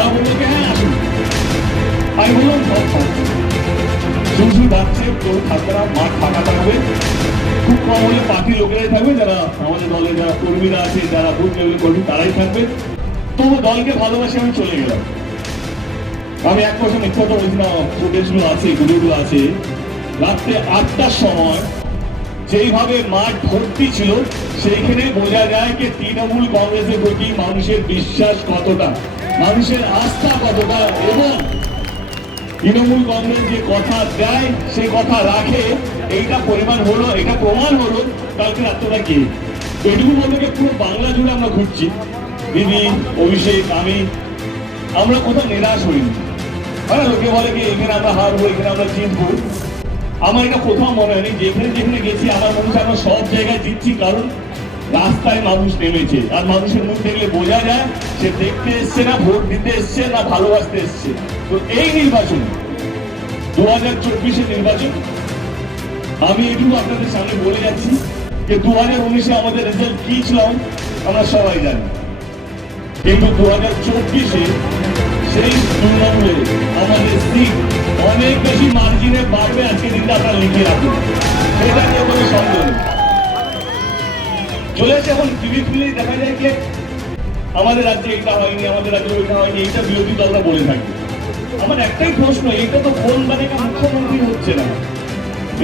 তারা বললো কি হ্যাঁ আসুন। আমি বললাম সব থাকছে, শুধু যাচ্ছে, কেউ থাকবে না, মাঠ ফাঁকা থাকবে, খুব কম হলে পার্টি লোকেরাই থাকবে, যারা আমাদের দলে যারা কর্মীরা আছে, যারা বুথ লেভেল কর্মী তারাই থাকবে। তবু দলকে ভালোবাসে আমি চলে গেলাম। আমি এক বছর মিথ্যা কথা বলছি না, ফুটেজগুলো আছে, ভিডিওগুলো আছে। রাত্রে 8টার সময় যেইভাবে মাঠ ভর্তি ছিল, সেইখানে বোঝা যায় যে তৃণমূল কংগ্রেসের প্রতি মানুষের বিশ্বাস কতটা, মানুষের আস্থা কতটা, এবং তৃণমূল কংগ্রেস যে কথা দেয় সে কথা রাখে, এইটা পরিমাণ হলো, এটা প্রমাণ হলো কালকে রাত্রটা কি। এটুকু বলতে পুরো বাংলা জুড়ে আমরা ঘুরছি, দিদি, অভিষেক, আমরা কোথাও নিরাশ হইনি। হ্যাঁ, লোকে বলে কি এখানে আমরা হারবো, এখানে আমরা জিতবো। আমার এটা কোথাও মনে হয়নি। যেখানে যেখানে গেছি আমার মনে হচ্ছে আমরা সব জায়গায় জিতছি, কারণ রাস্তায় মানুষ নেমেছে, আর মানুষের মুখ দেখলে বোঝা যায় সে দেখতে এসছে না ভোট দিতে এসছে না ভালোবাসতে এসছে। তো এই নির্বাচন 2024-এর নির্বাচন, আমি এটুকু আপনাদের সামনে বলে যাচ্ছি যে 2019-এ আমাদের রেজাল্ট কি ছিল আমরা সবাই জানি, কিন্তু 2024-এ সেই তৃণমূলে আমাদের সিট অনেক বেশি মার্জিনে বাড়বে। আজকে দিনটা আপনারা লিখে রাখুন, সেটা নিয়ে কোনো সন্দেহ নেই। চলে আসে এখন টিভি খুলে দেখা যায় যে আমাদের রাজ্যে এটা হয়নি, আমাদের রাজ্যে ওইটা হয়নি, এইটা বিরোধী দলরা বলে থাকে। আমার একটাই প্রশ্ন, এইটা তো কোন মানে মুখ্যমন্ত্রী হচ্ছে না।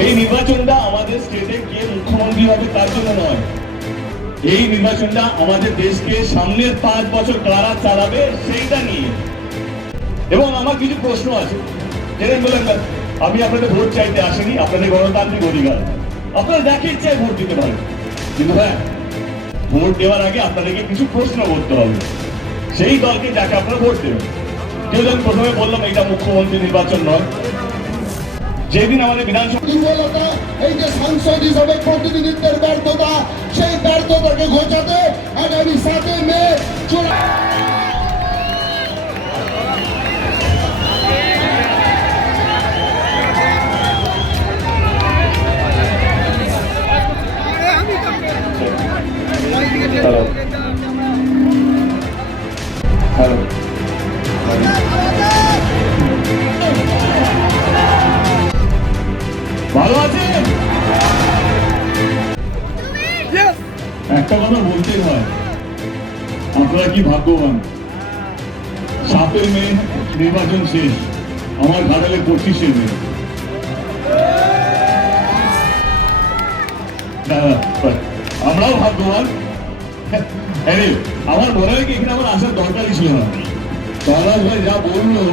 এই নির্বাচনটা আমাদের স্টেটে কে মুখ্যমন্ত্রী হবে তার জন্য নয়, এই নির্বাচনটা আমাদের দেশকে সামনের 5 বছর কারা চালাবে সেইটা নিয়ে। এবং আমার কিছু প্রশ্ন আছে, যেটা বলেন আমি আপনাদের ভোট চাইতে আসিনি, আপনাদের গণতান্ত্রিক অধিকার, আপনারা যাকে ইচ্ছায় ভোট দিতে পারেন, কিন্তু হ্যাঁ, ভোট দেওয়ার আগে আপনাদেরকে কিছু প্রশ্ন করতে হবে সেই দলকে যাকে আপনারা ভোট দেবেন। যেহেতু আমি প্রথমে বললাম এটা মুখ্যমন্ত্রী নির্বাচন নয়, যেদিন আমাদের বিধানসভা এই যে সাংসদ হিসাবে প্রতিনিধিত্বের ব্যর্থতা, সেই ব্যর্থতাকে ঘোচাতে আগামী 7 মে ভালো আছেন? একটা কথা বলতেই হয়, আপনারা কি ভাগ্যবান। 7 মে নির্বাচন শেষ, আমার ঘাটালে 25 মে। আমরাও ভাগ্যবান। আমার মনে হয় কি এখানে আমার আসার দরকারই ছিল না। পলাশ ভাই যা বললো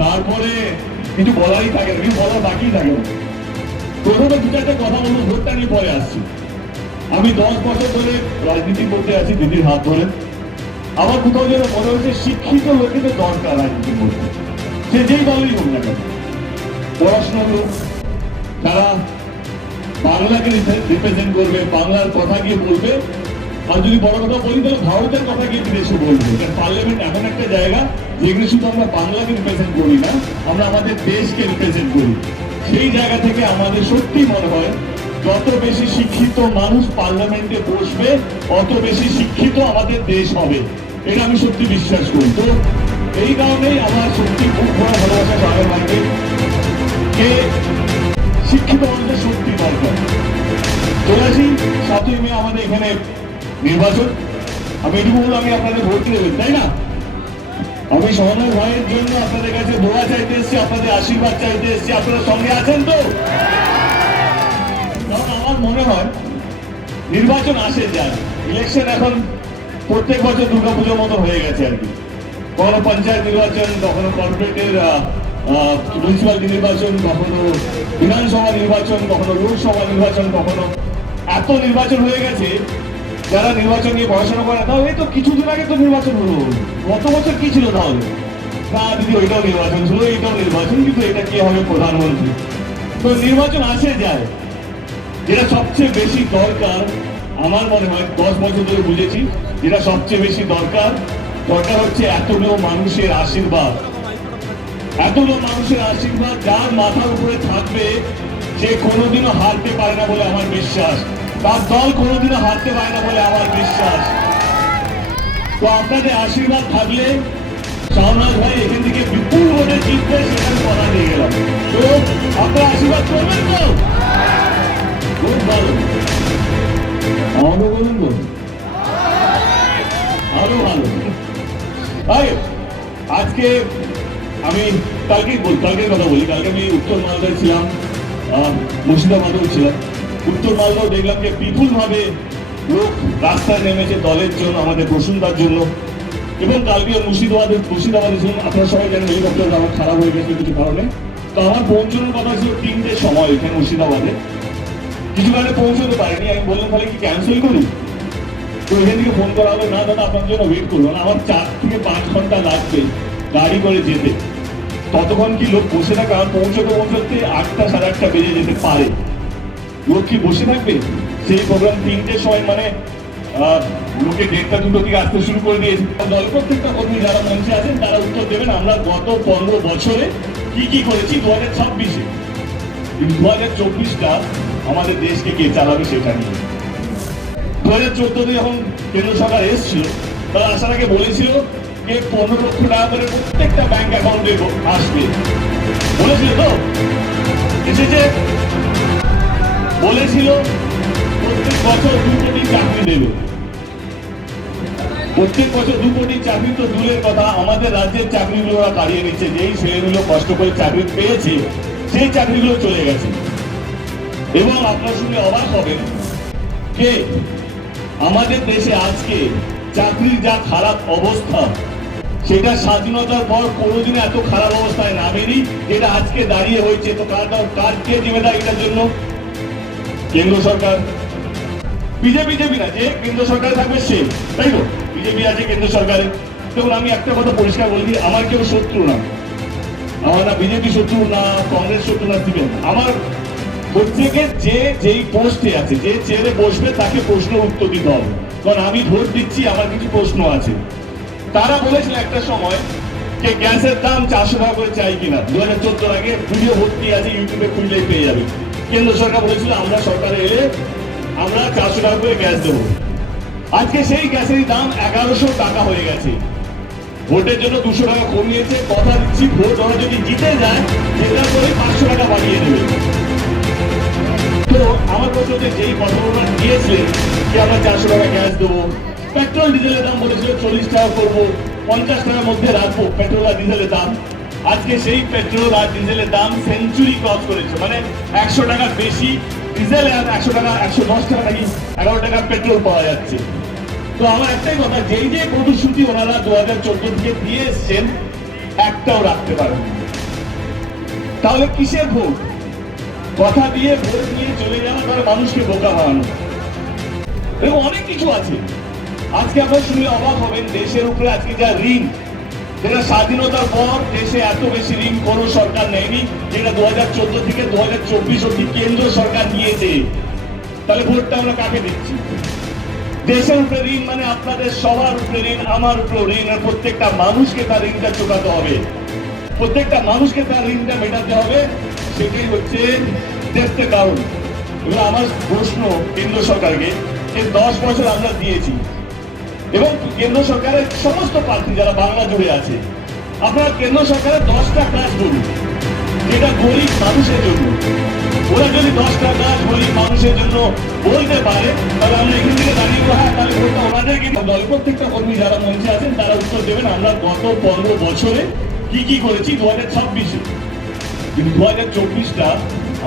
তারপরে কিছু বলারই থাকে না, কিছু বলার বাকি থাকে না। প্রথমে 2-4টা কথা বলবো, ভোটটা নিয়ে পরে আসছি। আমি 10 বছর ধরে রাজনীতি করতে আছি দিদির হাত ধরে। আমার কোথাও যেন মনে হচ্ছে শিক্ষিত লোকেদের দরকার রাজনীতি করতে, সে যেই দলেরই হোক না কেন, পড়াশোনার লোক যারা বাংলাকে রিপ্রেজেন্ট করবে, বাংলার কথা গিয়ে বলবে। আর যদি বড় কথা বলি তাহলে ভারতের কথা গিয়ে বিদেশে বলবে। পার্লামেন্ট এমন একটা জায়গা যেখানে শুধু আমরা বাংলাকে রিপ্রেজেন্ট করি না, আমরা আমাদের দেশকে রিপ্রেজেন্ট করি। সেই জায়গা থেকে আমাদের সত্যি মনে হয় যত বেশি শিক্ষিত মানুষ পার্লামেন্টে বসবে অত বেশি শিক্ষিত আমাদের দেশ হবে, এটা আমি সত্যি বিশ্বাস করি। তো এই কারণেই আমার সত্যি খুব বড় ভালোবাসা সাগর ভাইকে, কে শিক্ষিত মানুষের সত্যি দরকার। চলে আসি 7 মে আমাদের এখানে নির্বাচন। আমি এটুকু বলবো, আমি আপনাদের ভোট দেবেন, তাই না? আমি সহনাথ ভাইয়ের জন্য আপনাদের কাছে দোয়া চাইতে এসেছি, আপনাদের আশীর্বাদ চাইতে এসেছি। আপনারা সঙ্গে আছেন তো? কারণ আমার মনে হয় নির্বাচন আসে যায়, ইলেকশন এখন প্রত্যেক বছর দুর্গাপুজোর মতো হয়ে গেছে আর কি। কখনো পঞ্চায়েত নির্বাচন, কখনো কর্পোরেটের মিউনিসিপ্যালিটি নির্বাচন, কখনো বিধানসভা নির্বাচন, কখনো লোকসভা নির্বাচন, কখনো এত নির্বাচন হয়ে গেছে যারা নির্বাচন নিয়ে পড়াশোনা করে তাও এই তো কিছুদিন আগে তো নির্বাচন হলো, গত বছর কি ছিল তাহলে? না দিদি ওইটাও নির্বাচন ছিল, এইটাও নির্বাচন, কিন্তু এটা কি হবে প্রধানমন্ত্রী। তো নির্বাচন আসে যায়, যেটা সবচেয়ে বেশি দরকার আমার মনে হয় 10 বছর ধরে বুঝেছি, যেটা সবচেয়ে বেশি দরকার হচ্ছে এতগুলো মানুষের আশীর্বাদ। এতগুলো মানুষের আশীর্বাদ যার মাথার উপরে থাকবে সে কোনোদিনও হারতে পারে না বলে আমার বিশ্বাস, তার দল কোনোদিনও হারতে পারে না বলে আমার বিশ্বাস। তো আপনাদের আশীর্বাদ থাকলে শাহনাজ ভাই এখান থেকে বিপুল ভোটে জিতবে সেখানে কথা দিয়ে গেলাম। তো আপনারা আশীর্বাদ করবেন তো? খুব ভালো, আমাকে বলুন বলুন, আরো ভালো। আজকে আমি কালকের কথা বলি। কালকে আমি উত্তর মালদায় ছিলাম, মুর্শিদাবাদেও ছিলাম। উত্তর মালদাও দেখলাম যে বিপুলভাবে লোক রাস্তায় নেমেছে দলের জন্য, আমাদের বসুন্ধার জন্য। এবং কালকে মুর্শিদাবাদে ছিলাম। আপনারা সবাই জানেন হেলিকপ্টার আমার খারাপ হয়ে গেছে কিছু কারণে। তো আমার পৌঁছানোর কথা ছিল 3টের সময় এখানে মুর্শিদাবাদে। কিছু কারণে পৌঁছতে পারিনি। আমি বললাম তাহলে কি ক্যান্সেল করি? তো এখান থেকে ফোন করা হলো, না দাদা আপনার জন্য ওয়েট করবো না, আমার 4 থেকে 5 ঘন্টা লাগবে গাড়ি করে যেতে। ততক্ষণ কি লোক বসে থাকে? আমার পৌঁছতে 8টা 8:30 বেজে যেতে পারে। লোক কি বসে থাকবে? সেই প্রোগ্রাম 3টের সময় মানে লোকে 1:30 2টো থেকে আসতে শুরু করে দিয়েছে। দল প্রত্যেকটা কর্মী যারা মঞ্চে আছেন তারা উত্তর দেবেন আমরা গত 15 বছরে কি করেছি 2026-এ। 2024টা আমাদের দেশকে কে চালাবে সেটা নিয়ে। 2014-তে যখন কেন্দ্র সরকার এসেছিল তারা আসার আগে বলেছিল যে 15 লক্ষ টাকা করে প্রত্যেকটা ব্যাংক অ্যাকাউন্টে আসবে। বলেছিল তো? এসেছে? বলেছিল প্রত্যেক বছর 2 কোটি চাকরি দেবে। প্রত্যেক বছর 2 কোটি চাকরি তো দূরের কথা, আমাদের রাজ্যের চাকরিগুলো ওরা কাড়িয়ে নিচ্ছে। যেই ছেলেগুলো কষ্ট করে চাকরি পেয়েছে সেই চাকরিগুলো চলে গেছে। এবং আপনার শুনে অবাক হবেন যে আমাদের দেশে আজকে চাকরির যা খারাপ অবস্থা সেটা স্বাধীনতার পর কোনোদিন এত খারাপ অবস্থায় নামেনি যেটা আজকে দাঁড়িয়ে হয়েছে। তো কার কে জিম্মেদার এটার জন্য? কেন্দ্র সরকার। বিজেপি না, যে কেন্দ্র সরকারে থাকবে সে, তাই তো? বিজেপি আছে কেন্দ্র সরকারে। দেখুন আমি একটা কথা পরিষ্কার বলি, আমার কেউ শত্রু না। আমার না বিজেপি শত্রু, না কংগ্রেস শত্রু, না সিপিএম। আমার প্রত্যেকের যেই পোস্টে আছে, যে চেয়ারে বসবে তাকে প্রশ্নের উত্তর দিতে হবে। কারণ আমি ভোট দিচ্ছি, আমার কিছু প্রশ্ন আছে। তারা বলেছিল একটা সময় যে গ্যাসের দাম 400 টাকা করে চাই কিনা। 2014 আগে ভিডিও ভর্তি আছে, ইউটিউবে খুঁজলেই পেয়ে যাবে। কেন্দ্র সরকার বলেছিল আমরা সরকারে এলে আমরা 400 টাকা করে গ্যাস দেবো। আজকে সেই গ্যাসের দাম 1100 টাকা হয়ে গেছে। ভোটের জন্য 200 টাকা কমিয়েছে। কথা দিচ্ছি ভোট ওরা যদি জিতে যায় যেটা করে 500 টাকা বাড়িয়ে দেবে। তো আমার প্রশ্ন হচ্ছে যেই কথাগুলো দিয়েছিলেন যে আমরা 400 টাকা গ্যাস দেবো, পেট্রোল ডিজেলের দাম বলেছিল 40 টাকা করবো, 50 টাকার মধ্যে রাখবো পেট্রোল আর ডিজেলের দাম। আজকে সেই পেট্রোল আর ডিজেলের দাম সেঞ্চুরি ক্রস করেছে। মানে 100 টাকা বেশি ডিজেল আর 100 টাকা 110 টাকা নাকি 11 টাকা পেট্রোল পাওয়া যাচ্ছে। তো আমার একটাই কথা, যেই যে প্রতিশ্রুতি ওনারা 2014 থেকে দিয়ে এসছেন একটাও রাখতে পারেন। তাহলে কিসের ভোট? কথা দিয়ে ভোট নিয়ে চলে যাওয়া, তার মানুষকে বোকা বানানো। এবং অনেক কিছু আছে। আজকে আপনারা শুনে অবাক হবেন দেশের উপরে আজকে যা ঋণ, যেটা স্বাধীনতার পর দেশে এত বেশি ঋণ কোনো সরকার নেয়নি, যেটা 2014 থেকে 2024 অব্দি কেন্দ্র সরকার নিয়েছে। তাহলে ভোটটা আমরা কাকে দিচ্ছি? দেশের উপরে ঋণ মানে আপনাদের সবার উপরে ঋণ, আমার উপরে ঋণ। আর প্রত্যেকটা মানুষকে তার ঋণটা চুকাতে হবে, প্রত্যেকটা মানুষকে তার ঋণটা মেটাতে হবে। সেটাই হচ্ছে দেখতে কারণ। এবার আমার প্রশ্ন কেন্দ্র সরকারকে, যে 10 বছর আমরা দিয়েছি এবং কেন্দ্র সরকারের সমস্ত প্রার্থী যারা বাংলা জুড়ে আছে, আপনারা কেন্দ্র সরকারের 10টা কাজ করুন যেটা গরিব মানুষের জন্য। ওরা যদি 10টা কাজ গরিব মানুষের জন্য বলতে পারে তাহলে আমরা এখান থেকে দাঁড়িয়ে হ্যাঁ তাহলে ভোটটা ওনাদেরকে। দল প্রত্যেকটা কর্মী যারা মঞ্চে আছেন তারা উত্তর দেবেন আমরা গত 15 বছরে কি করেছি 2026-এ। কিন্তু 2024টা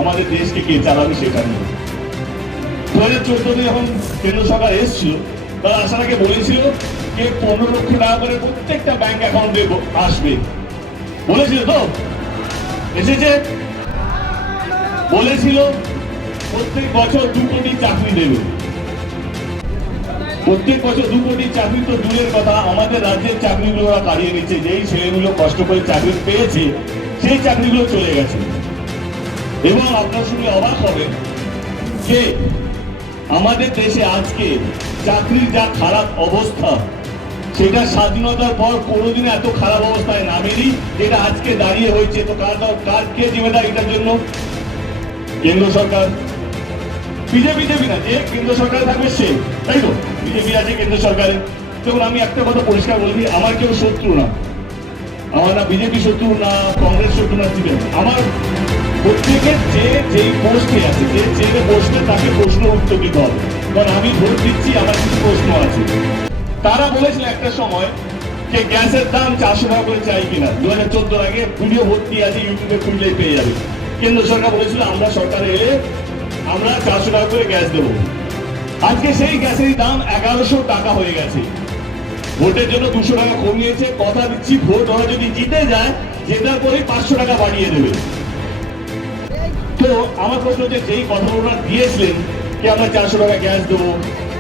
আমাদের দেশকে কে চালাবে সেটা নিয়ে। 2014-তে যখন কেন্দ্র সরকার এসেছিল তারা আসার আগে বলেছিল যে 15 লক্ষ টাকা করে প্রত্যেকটা ব্যাংক অ্যাকাউন্টে আসবে। বলেছিল তো? এসেছে? বলেছিল প্রত্যেক বছর 2 কোটি চাকরি দেবে। প্রত্যেক বছর 2 কোটি চাকরি তো দূরের কথা, আমাদের রাজ্যের চাকরিগুলো ওরা কাড়িয়ে নিচ্ছে। যেই ছেলেগুলো কষ্ট করে চাকরি পেয়েছে সেই চাকরিগুলো চলে গেছে। এবং আপনার শুনে অবাক হবেন যে আমাদের দেশে আজকে চাকরির যা খারাপ অবস্থা সেটা স্বাধীনতার পর কোনোদিন এত খারাপ অবস্থায় নামেনি যেটা আজকে দাঁড়িয়ে হয়েছে। তো কার কে জিম্মেদার এটার জন্য? কেন্দ্র সরকার। বিজেপি না, যে কেন্দ্র সরকারে থাকবে সে, তাই তো? বিজেপি আছে কেন্দ্র সরকারে। দেখুন আমি একটা কথা পরিষ্কার বলি, আমার কেউ শত্রু না। আমার না বিজেপি শত্রু, না কংগ্রেস শত্রু, না সিপিএম। আমার প্রত্যেকের যে যেই পোস্টে আছে, যে ছেলে পোস্টে তাকে প্রশ্ন উত্তর দিতে হবে, কারণ আমি ভোট দিচ্ছি, আমার কিছু প্রশ্ন আছে। তারা বলেছিল একটা সময় যে গ্যাসের দাম 400 টাকা করে চাই কিনা, 2014 আগে ভিডিও ভর্তি আছে, ইউটিউবে খুঁজলেই পেয়ে যাবে। কেন্দ্র সরকার বলেছিল আমরা সরকারে এলে আমরা 400 টাকা করে গ্যাস দেবো। আজকে সেই গ্যাসের দাম 1100 টাকা হয়ে গেছে। ভোটের জন্য 200 টাকা কমিয়েছে, কথা দিচ্ছি ভোট ওরা যদি জিতে যায়, জেতার পরেই 500 টাকা বাড়িয়ে দেবে। তো আমার প্রশ্ন হচ্ছে, যেই কথা ওনারা দিয়েছিলেন যে আমরা 400 টাকা গ্যাস দেবো,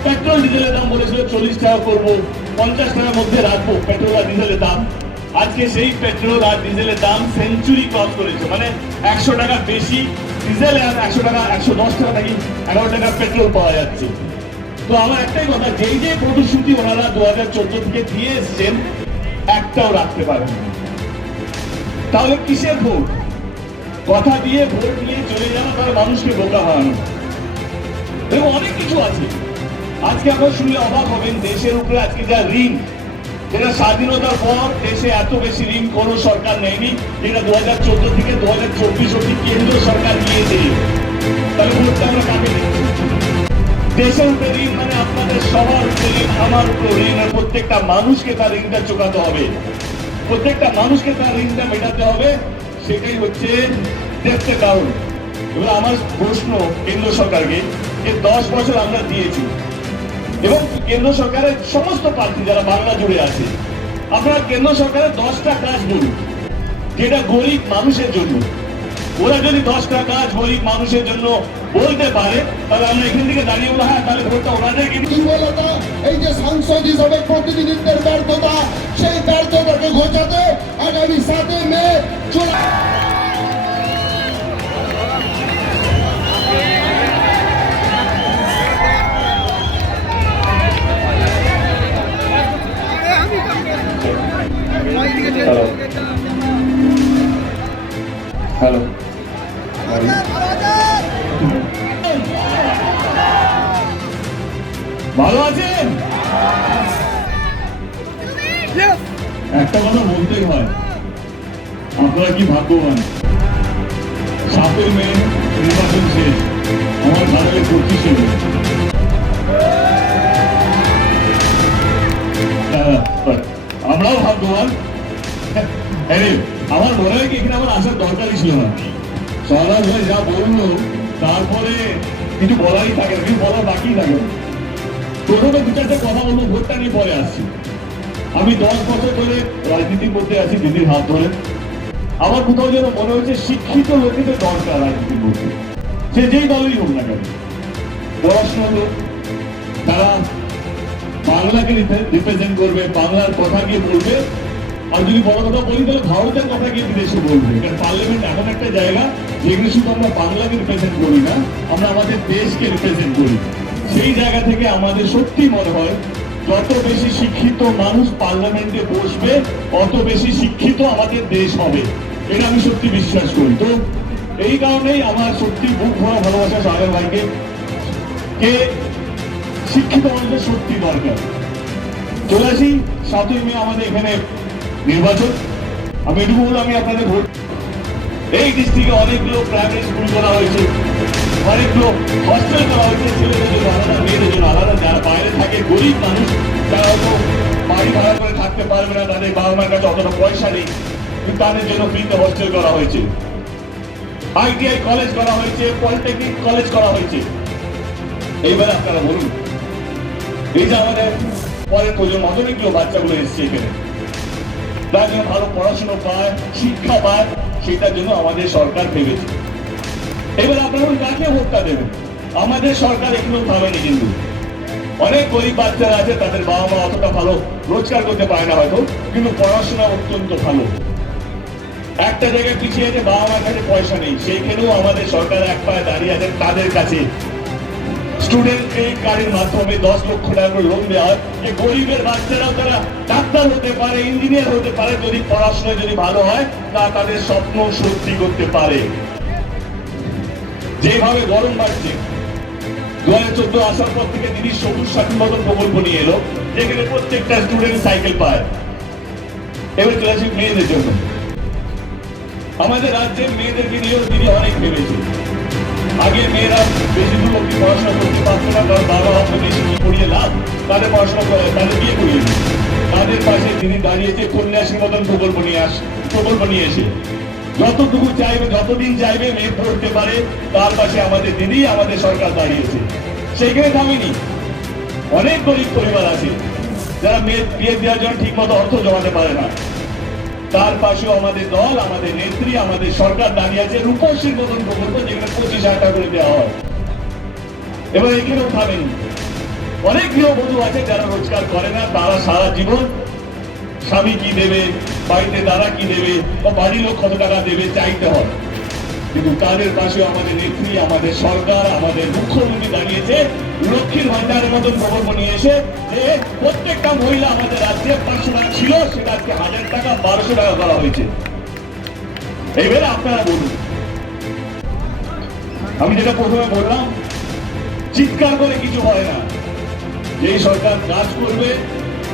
পেট্রোল ডিজেলের দাম বলেছিল 40 টাকা করবো, 50 টাকার মধ্যে রাখবো পেট্রোল আর ডিজেলের দাম। আজকে সেই পেট্রোল আর ডিজেলের দাম সেঞ্চুরি ক্রস করেছে, মানে 100 টাকা বেশি ডিজেল আর 100 টাকা 110 টাকা নাকি 11 টাকা পেট্রোল পাওয়া যাচ্ছে। তো আমার একটাই কথা, যেই যে প্রতিশ্রুতি ওনারা 2014 থেকে দিয়ে এসছেন একটাও রাখতে পারেন না। তাহলে কিসের ভোট? কথা দিয়ে ভোট নিয়ে চলে যাওয়া, তার মানুষকে বোকা বানানো। এবং অনেক কিছু আছে। আজকে আপনারা শুনলে অবাক হবেন, দেশের উপরে আজকে যা ঋণ, যেটা স্বাধীনতার পর দেশে এত বেশি ঋণ কোনো সরকার নেয়নি, যেটা 2014 থেকে 2024 অবধি কেন্দ্র সরকার নিয়েছে। তাহলে ভোটটা আমরা কাকে দিচ্ছি? দেশের উপরে ঋণ মানে আপনাদের সবার উপরে ঋণ, আমার উপরে ঋণ, আর প্রত্যেকটা মানুষকে তার ঋণটা চোকাতে হবে, প্রত্যেকটা মানুষকে তার ঋণটা মেটাতে হবে। সেটাই হচ্ছে দেখতে কারণ। এবার আমার প্রশ্ন কেন্দ্র সরকারকে, যে 10 বছর আমরা দিয়েছি এবং কেন্দ্র সরকারের সমস্ত প্রার্থী যারা বাংলা জুড়ে আছে, আপনারা কেন্দ্র সরকারের 10টা কাজ বলুন যেটা গরিব মানুষের জন্য। ওরা যদি 10টা কাজ গরিব মানুষের জন্য বলতে পারে, তাহলে আমরা এখান থেকে দাঁড়িয়ে বলো হ্যাঁ, তাহলে ভোটটা ওনাদেরকে। দুর্বলতা, এই যে সাংসদ হিসাবে প্রতিনিধিত্বের ব্যর্থতা, সেই ব্যর্থতাকে ঘোচাতে আগামী 7 মে হ্যালো, ভালো আছেন? একটা কথা বলতেই হয়, আপনারা কি ভাগ্যবান। 7 মে নির্বাচন শেষ, আমার ঘাটালে 25 মে। আমরাও ভাগ্যবান। আমার মনে হয় কি এখানে আমার আসার দরকারই ছিল না। সরাজ ভাই যা বললো, তারপরে কিছু বলারই থাকে না, কিছু বলার বাকি থাকে। প্রথমে 2-4টে কথা বলবো, ভোটটা নিয়ে পরে আসছি। আমি 10 বছর ধরে রাজনীতির মধ্যে আছি দিদির হাত ধরে। আমার কোথাও যেন মনে হচ্ছে শিক্ষিত লোকেদের দরকার রাজনীতির মধ্যে, সে যেই দলেরই হোক না কেন। পড়াশোনা লোক, তারা বাংলাকে রিপ্রেজেন্ট করবে, বাংলার কথা গিয়ে বলবে। আর যদি বড় কথা বলি, তাহলে ভারতের কথা গিয়ে বিদেশে বলবে। কারণ পার্লামেন্ট এমন একটা জায়গা যেখানে শুধু আমরা বাংলাকে রিপ্রেজেন্ট করি না, আমরা আমাদের দেশকে রিপ্রেজেন্ট করি। সেই জায়গা থেকে আমাদের সত্যি মনে হয়, যত বেশি শিক্ষিত মানুষ পার্লামেন্টে বসবে, অত বেশি শিক্ষিত আমাদের দেশ হবে। এটা আমি সত্যি বিশ্বাস করি। তো এই কারণেই আমার সত্যি বুক ভরা ভালোবাসা সাগর ভাইকে, কে শিক্ষিত মানুষের সত্যি দরকার। চলে আসি 7 মে আমাদের এখানে নির্বাচন। আমি এটুকু বললাম, আমি আপনাদের ভোট। এই ডিস্ট্রিক্টে অনেকগুলো প্রাইমারি স্কুল করা হয়েছে, অনেকগুলো হস্টেল করা হয়েছে, ছেলেদের জন্য আলাদা, মেয়েদের জন্য আলাদা। যারা বাইরে থাকে, গরিব মানুষ, তারা হয়তো বাড়ি ভাড়া করে থাকতে পারবে না, তাদের বাবা মার কাছে অতটা পয়সা নেই, কিন্তু তাদের জন্য ফ্রিতে হস্টেল করা হয়েছে। ITI কলেজ করা হয়েছে, পলিটেকনিক কলেজ করা হয়েছে। এইবার আপনারা বলুন, এই যে আমাদের পরের প্রজন্ম অনেকগুলো বাচ্চাগুলো এসছে এখানে, তারা যেন ভালো পড়াশোনা পায়, শিক্ষা পায়, সেটার জন্য আমাদের সরকার ভেবেছে। এবার আপনারা কাকে ভোটটা দেবেন? আমাদের সরকার এখনো থামেনি, কিন্তু অনেক গরিব বাচ্চারা আছে, তাদের বাবা মা অতটা ভালো রোজগার করতে পারে না হয়তো, কিন্তু পড়াশোনা অত্যন্ত ভালো। একটা জায়গায় পিছিয়ে আছে, বাবা মার কাছে পয়সা নেই, সেইখানেও আমাদের সরকার এক পায়ে দাঁড়িয়ে আছে। তাদের কাছে স্টুডেন্ট ক্রেডিট কার্ডের মাধ্যমে 10 লক্ষ টাকা করে লোন দেওয়া হয়, যে গরিবের বাচ্চারাও তারা ডাক্তার হতে পারে, ইঞ্জিনিয়ার হতে পারে, যদি পড়াশোনা যদি ভালো হয়, তা তাদের স্বপ্ন সত্যি করতে পারে। যেভাবে গরম বাড়ছে, 2014 আসার পর থেকে দিদি সবুজ সাথী মতন প্রকল্প নিয়ে এলো, যেখানে প্রত্যেকটা স্টুডেন্ট সাইকেল পায়। এবার চলে আসি মেয়েদের জন্য। আমাদের রাজ্যে মেয়েদেরকে নিয়েও তিনি অনেক ভেবেছে। আগে মেয়েরা বেশি দূর অব্দি পড়াশোনা করতে পারতো না, কারণ বাবা হয়তো বেশি কি পড়িয়ে লাভ, তাদের পড়াশোনা তাদের বিয়ে করিয়ে দিত। তাদের পাশে তিনি দাঁড়িয়েছে কন্যাশ্রীর মতন প্রকল্প নিয়ে এসে যতটুকু চাইবে, যতদিন চাইবে মেয়ে পড়তে পারে, তার পাশে আমাদের দিদি, আমাদের সরকার দাঁড়িয়েছে। সেইখানে থামেনি। অনেক গরিব পরিবার আছে যারা মেয়ে বিয়ে দেওয়ার জন্য ঠিক মতো অর্থ জমাতে পারে না, তার পাশেও আমাদের দল, আমাদের নেত্রী, আমাদের সরকার দাঁড়িয়ে আছে রূপশ্রীর মতন প্রকল্প, যেখানে 25,000 টাকা করে দেওয়া হয়। এবার এখানেও থামেনি। অনেক গৃহবধূ আছে যারা রোজগার করে না, তারা সারা জীবন স্বামী কি দেবে, বাড়িতে তারা কি দেবে, বা বাড়ির লোক কত টাকা দেবে চাইতে হয়। কিন্তু তাদের পাশে আমাদের নেত্রী, আমাদের সরকার, আমাদের মুখ্যমন্ত্রী দাঁড়িয়েছে লক্ষ্মীর ভান্ডারের মতন প্রকল্প নিয়ে এসে, যে প্রত্যেকটা মহিলা আমাদের রাজ্যে 500 টাকা ছিল, সেটা আজকে 1000 টাকা 1200 টাকা করা হয়েছে। এইবারে আপনারা বলুন। আমি যেটা প্রথমে বললাম, চিৎকার করে কিছু হয় না। যে সরকার কাজ করবে,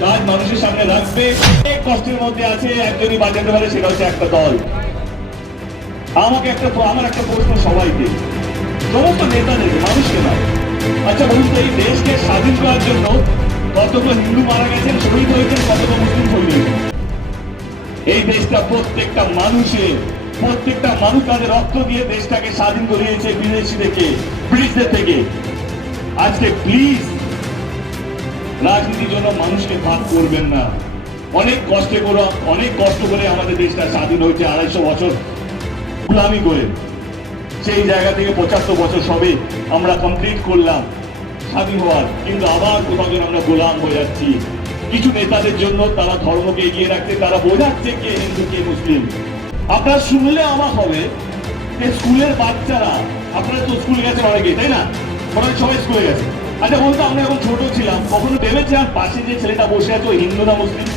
কাজ মানুষের সামনে রাখবে, অনেক কষ্টের মধ্যে আছে, একজনই বাঁচাতে পারে, সেটা হচ্ছে একটা দল। আমার একটা প্রশ্ন সবাইকে, সমস্ত নেতাদেরকে, মানুষকে না, আচ্ছা বলুন তো, এই দেশকে স্বাধীন করার জন্য কতগুলো হিন্দু মারা গেছেন, শহীদ হয়েছেন, কতগুলো মুসলিম শহীদ হয়েছেন? এই দেশটা প্রত্যেকটা মানুষ তাদের রক্ত দিয়ে দেশটাকে স্বাধীন করিয়েছে ব্রিটিশদের থেকে। আজকে প্লিজ রাজনীতির জন্য মানুষকে ভাগ করবেন না। অনেক কষ্ট করে আমাদের দেশটা স্বাধীন হয়েছে, 250 বছর গোলামি করে। সেই জায়গা থেকে 75 বছর সবে আমরা কমপ্লিট করলাম স্বাধীন হওয়ার, কিন্তু আবার কোথাও যেন আমরা গোলাম হয়ে যাচ্ছি কিছু নেতাদের জন্য। তারা ধর্মকে এগিয়ে রাখতে, তারা বোঝাচ্ছে কে হিন্দু কে মুসলিম। আপনারা শুনলে অবাক হবে যে স্কুলের বাচ্চারা, আপনারা তো স্কুলে গেছেন অনেকে, তাই না? মনে হয় সবাই স্কুলে গেছে। আচ্ছা বলতো, আমরা যখন ছোট ছিলাম কখনো ভেবেছিলাম পাশে যে ছেলেটা বসে আছে ওই হিন্দু না মুসলিম?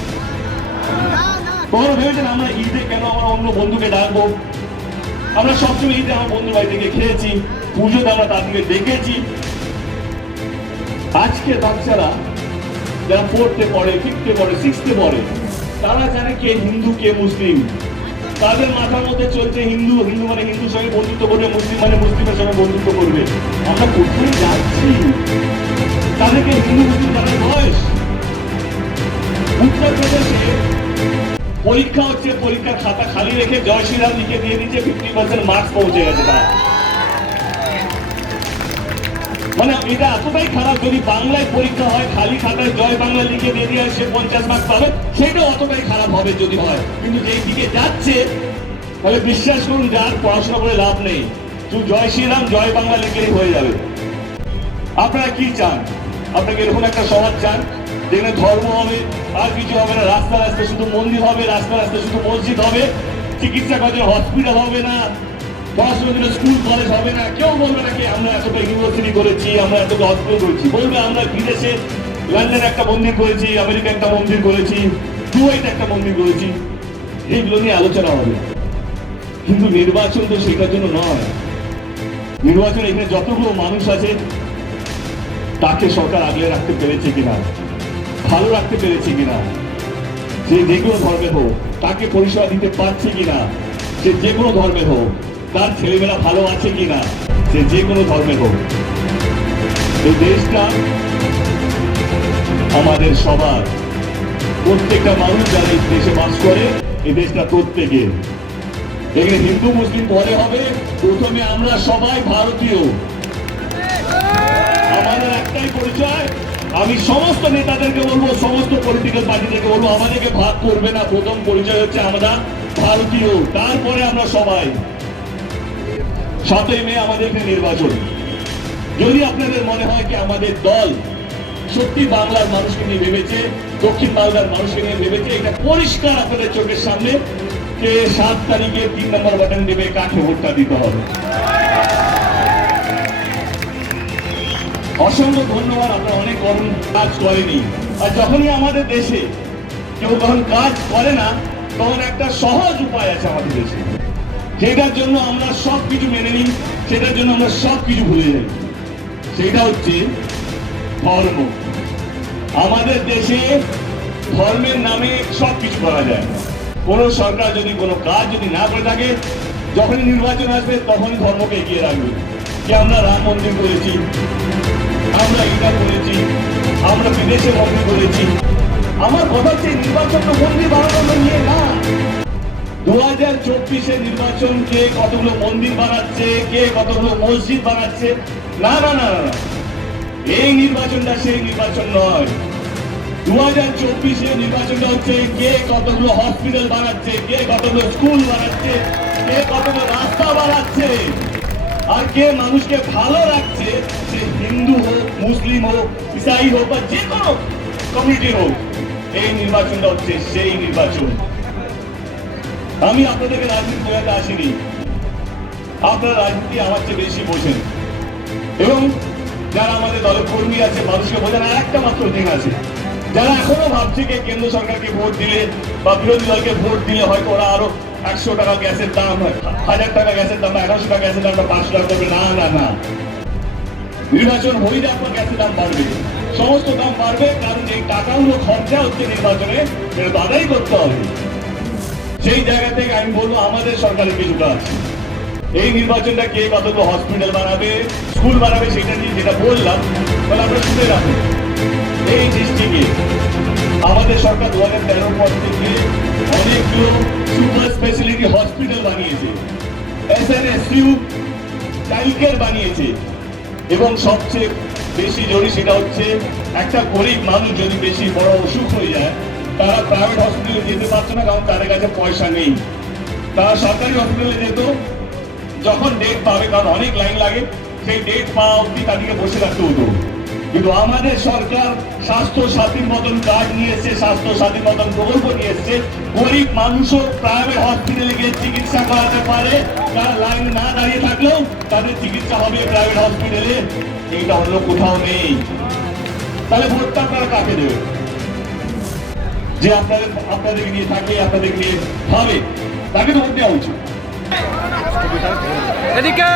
কখনো ভেবেছেন আমরা ঈদে কেন আমরা অন্য বন্ধুকে ডাকবো? আমরা সবসময় ঈদে আমার বন্ধুর বাড়ি থেকে খেয়েছি, পুজোতে আমরা তাদেরকে দেখেছি। আজকে বাচ্চারা যারা 4th পড়ে, 5th পড়ে, 6th পড়ে, তারা জানে কে হিন্দু কে মুসলিম। তাদের মাথার মধ্যে চলছে হিন্দু মানে হিন্দুর সঙ্গে বন্ধুত্ব করবে, মুসলিম মানে মুসলিমের সঙ্গে বন্ধুত্ব করবে। আমরা কোথায় যাচ্ছি? তাদেরকে হিন্দু মুসলিম জানার বয়স। উত্তরপ্রদেশে পরীক্ষা হচ্ছে, পরীক্ষার খাতা খালি রেখে জয় শ্রীরাম লিখে দিয়ে দিচ্ছে, 50% মার্কস পৌঁছে গেছে তার। মানে এটা এতটাই খারাপ, যদি বাংলায় পরীক্ষা হয় খালি খাতায় জয় বাংলা লিখে দিয়ে দিয়ে সে 50 মার্কস পাবে, সেটাও অতটাই খারাপ হবে যদি হয়। কিন্তু যেই দিকে যাচ্ছে, তাহলে বিশ্বাস করুন যার পড়াশোনা করে লাভ নেই, তুই জয় শ্রীরাম জয় বাংলা লিখেই হয়ে যাবে। আপনারা কি চান? আপনাকে এরকম একটা সমাজ চান যেখানে ধর্ম হবে আর কিছু হবে না, রাস্তা রাস্তায় শুধু মন্দির হবে, রাস্তা রাস্তায় শুধু মসজিদ হবে, চিকিৎসা কাজে হসপিটাল হবে না, পড়াশোনার জন্য স্কুল কলেজ হবে না। কেউ বলবে না কি আমরা এতটা ইউনিভার্সিটি করেছি, আমরা এতটা হসপিটাল করেছি। বলবে আমরা বিদেশে লন্ডনে একটা মন্দির করেছি, আমেরিকা একটা মন্দির করেছি, দুবাইতে একটা মন্দির করেছি। এইগুলো নিয়ে আলোচনা হবে। কিন্তু নির্বাচন তো সেটার জন্য নয়। নির্বাচন এখানে যতগুলো মানুষ আছে তাকে সরকার আগলে রাখতে পেরেছে কিনা, ভালো রাখতে পেরেছে কিনা, সে যে কোনো ধর্মের হোক তাকে পরিষেবা দিতে পারছে কিনা, সে যে কোনো ধর্মের হোক তার ছেলেমেয়েরা ভালো আছে কিনা, সে যে কোনো ধর্মের হোক। এই দেশটা আমাদের সবার, প্রত্যেকটা মানুষ যারা এই দেশে বাস করে, এই দেশটা প্রত্যেকের। এখানে হিন্দু মুসলিম পরে হবে, প্রথমে আমরা সবাই ভারতীয়। আমাদের একটাই পরিচয়। আমি সমস্ত নেতাদেরকে বলবো, সমস্ত পলিটিক্যাল পার্টিদেরকে বলবো, আমাদেরকে ভাগ করবে না। প্রথম পরিচয় হচ্ছে আমরা ভারতীয়, তারপরে আমরা সবাই। 7ই মে আমাদের এখানে নির্বাচন। যদি আপনাদের মনে হয় কি আমাদের দল সত্যি বাংলার মানুষকে নিয়ে ভেবেছে, দক্ষিণ বাংলার মানুষকে নিয়ে ভেবেছে, এটা পরিষ্কার আপনাদের চোখের সামনে যে 7 তারিখে 3 নম্বর বাটন দেবে, কাকে ভোটটা দিতে হবে। অসংখ্য ধন্যবাদ। আপনারা অনেক কাজ করেনি। আর যখনই আমাদের দেশে কেউ যখন কাজ করে না, তখন একটা সহজ উপায় আছে আমাদের দেশে, সেটার জন্য আমরা সবকিছু মেনে নিই, সেটার জন্য আমরা সবকিছু ভুলে যাই। সেটা হচ্ছে ধর্ম। আমাদের দেশে ধর্মের নামে সবকিছু করা যায়। কোনো সরকার যদি কোনো কাজ যদি না করে থাকে, যখনই নির্বাচন আসবে তখনই ধর্মকে এগিয়ে রাখবে। যে আমরা রাম মন্দির করেছি, আমরা এটা করেছি, আমরা বিদেশে মন্দির করেছি। আমার কথা হচ্ছে নির্বাচনটা মন্দির বানানো নিয়ে না। 2024 নির্বাচন কে কতগুলো মন্দির বানাচ্ছে, কে কতগুলো মসজিদ বানাচ্ছে, না না না না, এই নির্বাচনটা সেই নির্বাচন নয়। 2024 নির্বাচনটা হচ্ছে কে কতগুলো হসপিটাল বানাচ্ছে, কে কতগুলো স্কুল বানাচ্ছে, কে কতগুলো রাস্তা বানাচ্ছে, আর কে মানুষকে ভালো রাখছে, সে হিন্দু হোক, মুসলিম হোক, ইসাই হোক বা যে কোনো কমিউনিটি হোক। এই নির্বাচনটা হচ্ছে সেই নির্বাচন। আমি আপনাদেরকে রাজনীতি বোঝাতে আসিনি, আপনারা রাজনীতি আমার চেয়ে বেশি বোঝেন। এবং যারা আমাদের দলের কর্মী আছে, মানুষকে বোঝানোর একটা মাত্র দিন আছে। যারা এখনো ভাবছে যে কেন্দ্র সরকারকে ভোট দিলে বা বিরোধী দলকে ভোট দিলে হয়তো ওরা আরো 100 টাকা গ্যাসের দাম, 1000 টাকা গ্যাসের দাম, 1100 টাকা গ্যাসের দামটা 5 লাখ করবে, না না না। নির্বাচন হইলে আপনার গ্যাসের দাম বাড়বে, সমস্ত দাম বাড়বে, কারণ এই টাকাগুলো খরচা হচ্ছে নির্বাচনে, সেটা তো আদায় করতে হবে। সেই জায়গা থেকে আমি বলবো আমাদের সরকারের কিছুটা আছে। এই নির্বাচনটা কে কতগুলো হসপিটাল বানাবে, স্কুল বানাবে, সেটা নিয়ে যেটা বললাম, তাহলে আমরা শুনে রাখবো। এই ডিস্ট্রিক্টে আমাদের সরকার 2013 পর থেকে অনেকগুলো সুপার স্পেশালিটি হসপিটাল বানিয়েছে, SNSU চাইল্ড কেয়ার বানিয়েছে, এবং সবচেয়ে বেশি জরুরি সেটা হচ্ছে একটা গরিব মানুষ যদি বেশি বড় অসুখ হয়ে যায়, তারা প্রাইভেট হসপিটালে যেতে পারছে না, কারণ তাদের কাছে পয়সা নেই। তারা সরকারি হসপিটালে যেত, যখন ডেট পাবে, কারণ অনেক লাইন লাগে, সেই ডেট পাওয়া অবধি তাদেরকে বসে রাখতে হতো। কিন্তু আমাদের সরকার স্বাস্থ্য সাথীর মতন কাজ নিয়ে এসছে, স্বাস্থ্য সাথীর মতন প্রকল্প নিয়ে এসছে, গরিব মানুষও প্রাইভেট হসপিটালে গিয়ে চিকিৎসা করাতে পারে, তারা লাইন না দাঁড়িয়ে থাকলেও তাদের চিকিৎসা হবে প্রাইভেট হসপিটালে। এইটা অন্য কোথাও নেই। তাহলে ভোটটা আপনারা কাকে দেবেন? যে আপনাদেরকে নিয়ে থাকে, আপনাদেরকে নিয়ে ভাবে, তাকে তো ভোট দেওয়া উচিত। এদিকে